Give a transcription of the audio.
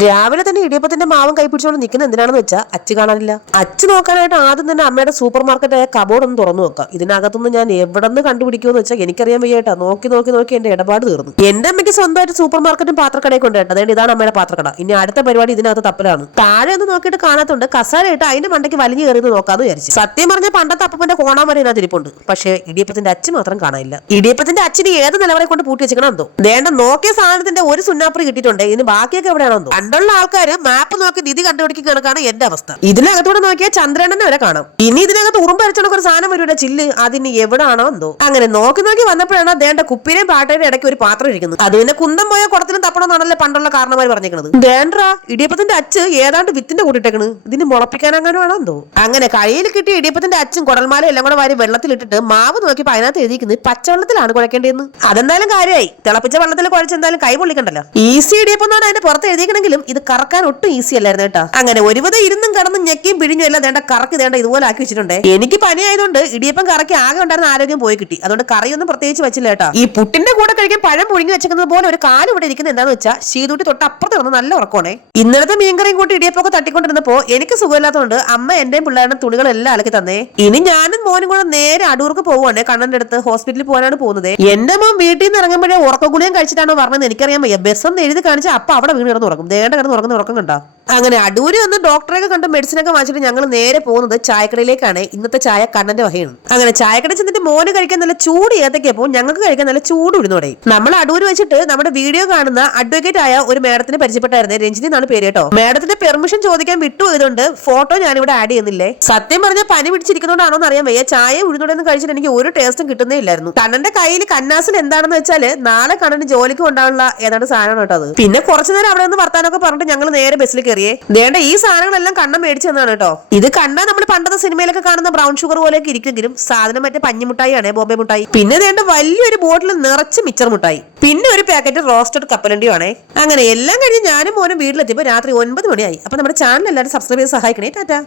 രാവിലെ തന്നെ ഇടിയപ്പത്തിന്റെ മാവും കൈപ്പിടിച്ചുകൊണ്ട് നിൽക്കുന്ന എന്തിനാണെന്ന് വെച്ചാൽ അച്ച് കാണാനില്ല. അച്ച് നോക്കാനായിട്ട് ആദ്യം തന്നെ അമ്മയുടെ സൂപ്പർ മാർക്കറ്റായ കബോർഡ് ഒന്ന് തുറന്നു നോക്കാം ഇതിനകത്തുനിന്ന് ഞാൻ എവിടെ നിന്ന് കണ്ടുപിടിക്കുമെന്ന് വെച്ചാൽ എനിക്കറിയാൻ വയ്യേട്ടാ നോക്കി നോക്കി നോക്കി എന്റെ ഇടപാട് തീർന്നു. എന്റെ അമ്മയ്ക്ക് സ്വന്തമായിട്ട് സൂപ്പർ മാർക്കറ്റും പാത്രക്കടയും കൊണ്ടുപോയിട്ട് അതായത് ഇതാണ് അമ്മയുടെ പാത്രക്കട. ഇനി അടുത്ത പരിപാടി ഇതിനകത്ത് തപ്പലാണ്. താഴെ ഒന്ന് നോക്കിയിട്ട് കാണാത്തുണ്ട് കസാരയിട്ട് അതിന്റെ മണ്ടയ്ക്ക് വലിഞ്ഞു കയറി നോക്കാന്ന് വിചാരിച്ചു. സത്യം പറഞ്ഞ പണ്ടത്തെ അപ്പന്റെ കോണാമര ഇതിനകത്ത് ഇരിപ്പുണ്ട്. പക്ഷേ ഇടിയപ്പത്തിന്റെ അച്ച് മാത്രം കാണാനില്ല. ഇടിയപ്പത്തിന്റെ അച്ഛന് ഏത് നിലവറെ കൊണ്ട് പൂട്ടി വെച്ചിരിക്കണം എന്തോ വേണ്ട നോക്കിയ സാധനത്തിന്റെ ഒരു സുന്നാപ്പറി കിട്ടിയിട്ടുണ്ട്. ഇതിന് ബാക്കിയൊക്കെ എവിടെയാണോ എന്തോ പണ്ടുള്ള ആൾക്കാര് മാപ്പ് നോക്കി നിധി കണ്ടുപിടിക്കുന്ന കണക്കാണ് എന്റെ അവസ്ഥ. ഇതിനകത്തൂടെ നോക്കിയാൽ ചന്ദ്രനെ വരെ കാണാം. ഇനി ഇതിനകത്ത് ഉറുമ്പരച്ചണക്ക് ഒരു സാധനം വരൂടെ ചില്ല്? അതിന് എവിടാണോ എന്തോ. അങ്ങനെ നോക്കി നോക്കി വന്നപ്പോഴാണ് ദേണ്ട കുപ്പിനെയും പാട്ടേനും ഇടയ്ക്ക് ഒരു പാത്രം ഇരിക്കുന്നത്. അത് പിന്നെ കുന്തം പോയ കുടത്തിലും തപ്പണമെന്നാണല്ലേ പണ്ടുള്ള കാരണമാര് പറഞ്ഞേക്കുന്നത് വേണ്ട ഇടിയപ്പത്തിന്റെ അച്ച് ഏതാണ്ട് വിത്തിന്റെ കൂട്ടിട്ടേക്കണ്. ഇതിന് മുളപ്പിക്കാനെങ്ങാനും ആണോ എന്തോ? അങ്ങനെ കയ്യിൽ കിട്ടിയ ഇടിയപ്പത്തിന്റെ അച്ചും കുടൽമാല എല്ലാം കൂടെ വാരി വെള്ളത്തിലിട്ടിട്ട് മാവ് നോക്കിയപ്പോ അതിനകത്ത് എഴുതിക്കുന്നത് പച്ചവെള്ളത്തിലാണ് കുഴക്കേണ്ടതെന്ന്. അതെന്തായാലും കാര്യമായി തിളപ്പിച്ച വെള്ളത്തിൽ കുഴച്ചെന്തായാലും കൈ പൊള്ളിക്കണ്ടല്ലോ. ഈസി ഇടിയപ്പം എന്നാണ് അതിന്റെ പുറത്ത് എഴുതിക്കണമെങ്കിലും ഇത് കറക്കാൻ ഒട്ടും ഈസി അല്ലായിരുന്നു കേട്ടോ. അങ്ങനെ ഒരുവിധം ഇരുന്നും കടന്നും ഞെക്കിയും പിഴിഞ്ഞും എല്ലാം വേണ്ട കറക്ക് വേണ്ട ഇതുപോലെ ആക്കി വെച്ചിട്ടുണ്ട്. എനിക്ക് പനി ആയതുകൊണ്ട് ഇടിയപ്പം കറക്കി ആകെ ഉണ്ടായിരുന്ന ആരോഗ്യം പോയി കിട്ടി. അതുകൊണ്ട് കറിയൊന്നും പ്രത്യേകിച്ച് വെച്ചില്ല കേട്ടോ. ഈ പുട്ടിന്റെ കൂടെ കഴിക്കാൻ പഴം പുഴുങ്ങി വെച്ചിരിക്കുന്നത് പോലെ ഒരു കാൽ ഇവിടെ ഇരിക്കുന്നത് എന്താന്ന് വെച്ചാൽ ശീതൂട്ടി തൊട്ട് അപ്പുറത്ത് കിടന്ന് നല്ല ഉറക്കമാണേ. ഇന്നലത്തെ മീൻകറിയും കൂട്ടി ഇടിയപ്പൊക്കെ തട്ടിക്കൊണ്ടിരുന്നപ്പോ എനിക്ക് സുഖമില്ലാത്തതുകൊണ്ട് അമ്മ എന്റെയും പിള്ളേരുടെ തുണികളെല്ലാം അലക്കി തന്നേ. ഇനി ഞാനും മോനും കൂടെ നേരെ അടൂർക്ക് പോവാണ് കണ്ണന്റെ അടുത്ത് ഹോസ്പിറ്റലിൽ പോകാനാണ് പോകുന്നത്. എന്റെ മോൻ വീട്ടിൽ നിന്ന് ഇറങ്ങുമ്പോഴേ ഉറക്ക ഗുളിയും കഴിച്ചിട്ടാണോ പറഞ്ഞത് എനിക്കറിയാൻ വയ്യ. ബസ് ഒന്ന് എഴുതി കാണിച്ചാൽ അപ്പൊ അവിടെ വീണ് കിടന്ന് ഉറങ്ങും. ദേണ്ട കിടന്ന് ഉറങ്ങുന്ന ഉറക്കം കണ്ടോ? അങ്ങനെ അടൂര് വന്ന് ഡോക്ടറെയൊക്കെ കണ്ട് മെഡിസിൻ ഒക്കെ വാങ്ങിച്ചിട്ട് ഞങ്ങൾ നേരെ പോകുന്നത് ചായക്കടയിലേക്കാണ്. ഇന്നത്തെ ചായ കണ്ണന്റെ വഹയാണ് അങ്ങനെ ചായക്കട ചെന്നിട്ട് മോന് കഴിക്കാൻ നല്ല ചൂട് ഏതൊക്കെയപ്പോ ഞങ്ങൾക്ക് കഴിക്കാൻ നല്ല ചൂട് ഉഴുന്നോടെ നമ്മൾ അടൂര് വെച്ചിട്ട് നമ്മുടെ വീഡിയോ കാണുന്ന അഡ്വക്കേറ്റ് ആയ ഒരു മേഡത്തിന് പരിചയപ്പെട്ടായിരുന്നേ. രഞ്ജിനി എന്നാണ് പേര് കേട്ടോ. മേഡത്തിന്റെ പെർമിഷൻ ചോദിക്കാൻ വിട്ടു ഇതുകൊണ്ട് ഫോട്ടോ ഞാനിവിടെ ആഡ് ചെയ്യുന്നില്ലേ? സത്യം പറഞ്ഞ പനി പിടിച്ചിരിക്കുന്നതുകൊണ്ടാണോ എന്ന് അറിയാൻ വയ്യ. ചായ ഉഴുന്നോടെന്ന് കഴിച്ചിട്ട് എനിക്ക് ഒരു ടേസ്റ്റും കിട്ടുന്നേ ഇല്ലായിരുന്നു. കണ്ണന്റെ കയ്യിൽ കന്നാസിൽ എന്താണെന്ന് വെച്ചാൽ നാളെ കണ്ണന് ജോലിക്ക് കൊണ്ടാനുള്ള ഏതാണ്ട് സാധനമാണ് കേട്ടോ അത്. പിന്നെ കുറച്ചു നേരം അവിടെ നിന്ന് വർത്താനൊക്കെ പറഞ്ഞിട്ട് ഞങ്ങൾ നേരെ ബസ്സിൽ കയറിയേ. ദേണ്ട ഈ സാധനങ്ങളെല്ലാം കണ്ണം മേടിച്ചു തന്നാണ് കേട്ടോ. ഇത് കണ്ടാൽ നമ്മൾ പണ്ടത്തെ സിനിമയിലൊക്കെ കാണുന്ന ബ്രൗൺ ഷുഗർ പോലെയൊക്കെ ഇരിക്കുമെങ്കിലും സാധനം മറ്റേ ആണേ ബോംബെ മുട്ടായി. പിന്നെ ദേണ്ട വലിയൊരു ബോട്ടിൽ നിറച്ച് മിച്ചർ മുട്ടായി. പിന്നെ ഒരു പാക്കറ്റ് റോസ്റ്റഡ് കപ്പലണ്ടി ആണേ അങ്ങനെ എല്ലാം കഴിഞ്ഞ് ഞാനും മോനും വീട്ടിലെത്തിയപ്പോൾ രാത്രി ഒൻപത് മണിയായി. അപ്പൊ നമ്മുടെ ചാനൽ എല്ലാവരും സബ്സ്ക്രൈബ് ചെയ്ത് സഹായിക്കണേ. ടാറ്റാ.